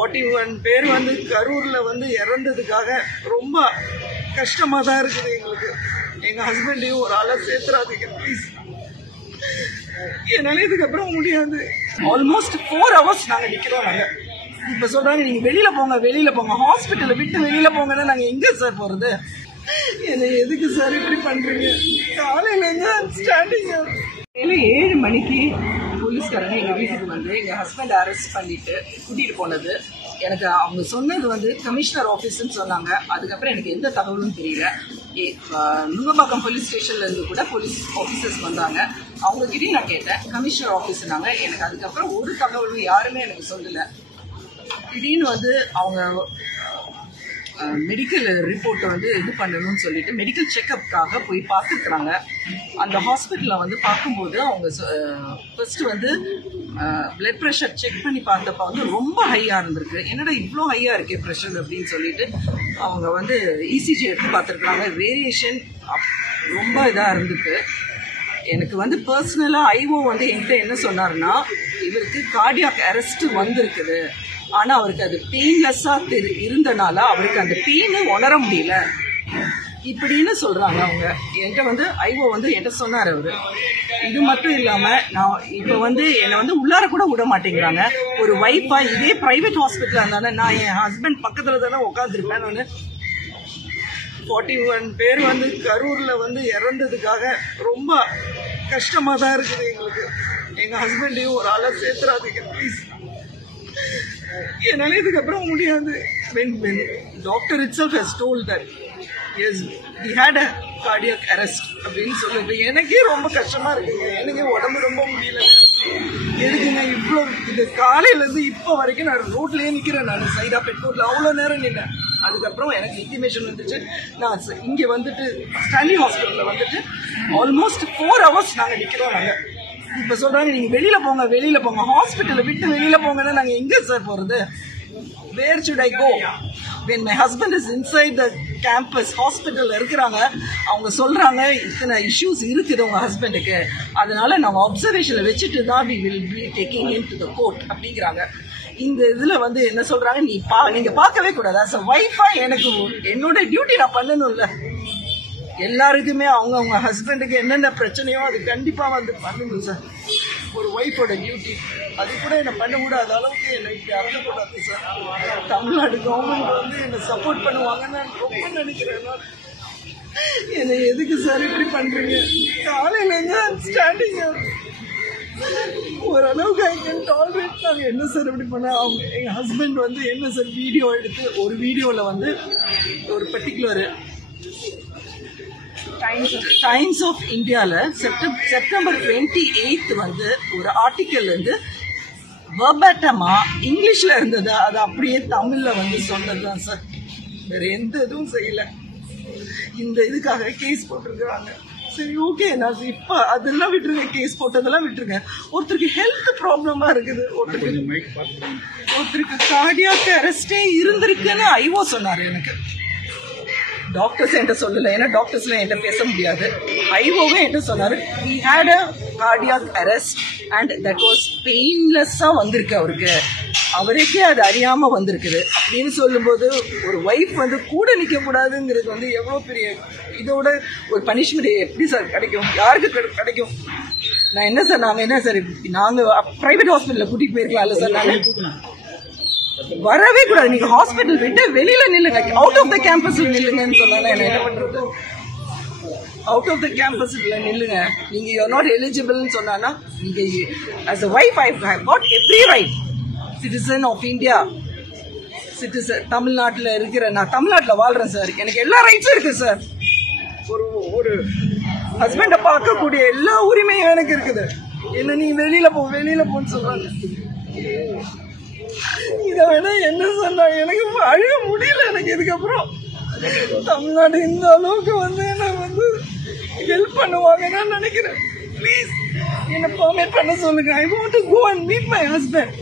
41 பேர் வந்து கரூர்ல வந்து இறந்ததுக்காக ரொம்ப கஷ்டமா தான் இருக்குது எங்களுக்கு. எங்க ஹஸ்பண்டையும் ஒரு ஆளை சேர்த்துறாதீங்க ப்ளீஸ். என்னால இதுக்கப்புறம் முடியாது. ஆல்மோஸ்ட் 4 hours நாங்க நிக்கிறோம். நாங்க இப்ப சொல்றாங்க நீங்க வெளியில போங்க ஹாஸ்பிட்டலை விட்டு வெளியில போங்கன்னா நாங்க எங்க சார் போறது? என்ன எதுக்கு சார் இப்படி பண்றீங்க? காலையில ஸ்டாண்டிங் 7 மணிக்கு போலீஸ்காரங்க எங்க வீட்டுக்கு வந்து எங்க ஹஸ்பண்ட் அரெஸ்ட் பண்ணிட்டு கூட்டிட்டு போனது. எனக்கு அவங்க சொன்னது வந்து கமிஷனர் ஆஃபீஸ்ன்னு சொன்னாங்க. அதுக்கப்புறம் எனக்கு எந்த தகவலும் தெரியல. நுங்கம்பாக்கம் போலீஸ் ஸ்டேஷன்ல இருந்து கூட போலீஸ் ஆஃபீஸர்ஸ் வந்தாங்க. அவங்க கிட்டயும் நான் கேட்டேன், கமிஷனர் ஆஃபீஸ்னாங்க. எனக்கு அதுக்கப்புறம் ஒரு தகவலும் யாருமே எனக்கு சொல்லல. திடீர்னு வந்து அவங்க மெடிக்கல் ரிப்போர்ட்டை வந்து இது பண்ணணும்னு சொல்லிட்டு மெடிக்கல் செக்அப்காக போய் பார்த்துருக்குறாங்க. அந்த ஹாஸ்பிட்டலில் வந்து பார்க்கும்போது அவங்க ஃபர்ஸ்ட் வந்து பிளட் ப்ரெஷர் செக் பண்ணி பார்த்தப்ப வந்து ரொம்ப ஹையாக இருந்திருக்கு. என்னடா இவ்வளோ ஹையாக இருக்கே ப்ரெஷர் அப்படின்னு சொல்லிட்டு அவங்க வந்து இசிஜி எடுத்து பார்த்துருக்குறாங்க. வேரியேஷன் ரொம்ப இதாக இருந்திருக்கு. எனக்கு வந்து பர்சனலாக ஐஓ வந்து என்கிட்ட என்ன சொன்னார்னா, இவருக்கு கார்டியாக் அரெஸ்ட் வந்திருக்குது, ஆனால் அவருக்கு அது பெயின்லெஸ்ஸாக இருந்தனால அவருக்கு அந்த பெயினை உணர முடியல இப்படின்னு சொல்கிறாங்க. அவங்க என்கிட்ட வந்து ஐஓ வந்து என்கிட்ட சொன்னார் அவரு. இது மட்டும் இல்லாமல் நான் இப்போ வந்து என்னை வந்து உள்ளார கூட விட மாட்டேங்கிறாங்க. ஒரு வைஃபா இதே ப்ரைவேட் ஹாஸ்பிட்டலாக இருந்தானே நான் என் ஹஸ்பண்ட் பக்கத்தில் தானே உட்காந்துருப்பேன். நான் 41 பேர் வந்து கரூர்ல வந்து இறந்ததுக்காக ரொம்ப கஷ்டமா தான் இருக்குது எங்களுக்கு. எங்க ஹஸ்பண்டையும் ஒரு ஆளை சேர்த்துறாதீங்க ப்ளீஸ். என்னால இதுக்கப்புறம் முடியாது. Doctor itself has told that yes he had a cardiac arrest அப்படின்னு சொல்லிட்டு எனக்கே ரொம்ப கஷ்டமா இருக்குங்க. எனக்கு உடம்பு ரொம்ப முடியல. எதுக்குங்க இவ்வளோ இது காலையிலேருந்து இப்போ வரைக்கும் நான் ரோட்லேயே நிற்கிறேன். நான் சைடா பெட்ரோலில் அவ்வளோ நேரம் நின்னேன். அதுக்கப்புறம் எனக்கு இன்டிமேஷன் வந்துச்சு. நான் இங்கே வந்துட்டு ஸ்டான்லி ஹாஸ்பிட்டலில் வந்துட்டு ஆல்மோஸ்ட் 4 hours நாங்கள் நிற்கிறோம். நாங்கள் இப்போ சொல்கிறாங்க நீங்கள் வெளியில் போங்க ஹாஸ்பிட்டலை விட்டு வெளியில் போங்கன்னா நாங்கள் எங்கே சார் போகிறது? Where should I go? When my husband is inside the campus, ஹாஸ்பிட்டலில் இருக்கிறாங்க. அவங்க சொல்கிறாங்க இத்தனை இஷ்யூஸ் இருக்குது உங்கள் ஹஸ்பண்டுக்கு, அதனால நாங்கள் அப்சர்வேஷனில் வச்சுட்டு தான் we will be taking him to the court அப்படிங்கிறாங்க. இந்த இதில் வந்து என்ன சொல்கிறாங்க, நீங்கள் பார்க்கவே கூடாது. as a wife-ஆ எனக்கு என்னோட டியூட்டி நான் பண்ணணும்ல. எல்லாருக்குமே அவங்க ஹஸ்பண்டுக்கு என்னென்ன பிரச்சனையோ அது கண்டிப்பாக வந்து பண்ணணும் சார். ஒரு ஒய்ஃபோட டியூட்டி அது கூட என்னை பண்ண முடியாத அளவுக்கு என்னை இப்படி அறக்கூடாது சார். தமிழ்நாடு கவர்மெண்ட் வந்து என்னை சப்போர்ட் பண்ணுவாங்கன்னு நான் ரொம்ப நினைக்கிறேன். என்னை எதுக்கு சார் இப்படி பண்ணுறீங்க? காலையிலேங்க ஸ்டாண்டிங் ஓரளவுக்கு ஐ கேன் டாலரேட். நாங்கள் என்ன சார் இப்படி பண்ண எங்கள் ஹஸ்பண்ட் வந்து என்ன சார் வீடியோ எடுத்து ஒரு வீடியோவில் வந்து ஒரு பர்டிகுலர் டைம்ஸ் ஆஃப் இந்தியாவில் செப்டம்பர் 28 வந்து ஒரு ஆர்டிக்கல் வந்து வெர்பாட்டமா இங்கிலீஷில் இருந்தது. அது அப்படியே தமிழில் வந்து சொன்னது தான் சார். வேறு எந்த இதுவும் செய்யலை. இந்த இதுக்காக கேஸ் போட்டிருக்கிறாங்க. சரி ஓகே, நான் இப்போ அதெல்லாம் விட்டுருங்க, கேஸ் போட்டதெல்லாம் விட்டுருங்க. ஒருத்தருக்கு ஹெல்த் ப்ராப்ளமாக இருக்குது, ஒருத்தருக்கு கார்டியாக் அரெஸ்டே இருந்திருக்குன்னு ஐஓ சொன்னார். எனக்கு டாக்டர்ஸ் என்கிட்ட சொல்லலை, ஏன்னா டாக்டர்ஸ்லாம் என்கிட்ட பேச முடியாது. ஐஓவே என்கிட்ட சொன்னார் he had a cardiac arrest and that was பெயின்லெஸ்ஸாக வந்திருக்கு அவருக்கு, அவருக்கே அது அறியாமல் வந்திருக்குது அப்படின்னு சொல்லும்போது ஒரு ஒய்ஃப் வந்து கூட நிற்கக்கூடாதுங்கிறது வந்து எவ்வளோ பெரிய இதோட ஒரு பனிஷ்மெண்ட் எப்படி சார் கிடைக்கும்? யாருக்கு கிடைக்கும்? நான் என்ன சார், நாங்கள் என்ன சார், நாங்கள் ப்ரைவேட் ஹாஸ்பிட்டலில் கூட்டிகிட்டு போயிருக்கலாம்ல சார். நாங்கள் வரவே கூடாது. நீங்க ஹாஸ்பிட்டல் விட்டு வெளியில நில்லுங்க, அவுட் ஆஃப் த கேம்பஸ்ல நில்லுங்கன்னு சொன்னால என்ன பண்றது? அவுட் ஆஃப் த கேம்பஸ்ல நில்லுங்க. நீங்க யூ ஆர் நாட் எலிஜிபிள்னு சொன்னா நீங்க as a wife I have got every right, citizen of India, citizen தமிழ்நாட்டில் இருக்கிற, நான் தமிழ்நாட்டில் வாழ்றேன் சார், எனக்கு எல்லா ரைட்ஸும் இருக்கு சார். ஒரு ஹஸ்பண்டை பார்க்கக்கூடிய எல்லா உரிமையும் எனக்கு இருக்குது. என்ன நீ வெளியில போன்னு சொல்றாங்க. இதை விட என்ன சொன்னா எனக்கு அழுக முடியல. எனக்கு இதுக்கப்புறம் தமிழ்நாடு இந்த அளவுக்கு வந்து என்ன வந்து ஹெல்ப் பண்ணுவாங்கன்னு நினைக்கிறேன். ப்ளீஸ் என்ன பர்மிட் பண்ண சொல்லுங்க. I want to go and meet my husband.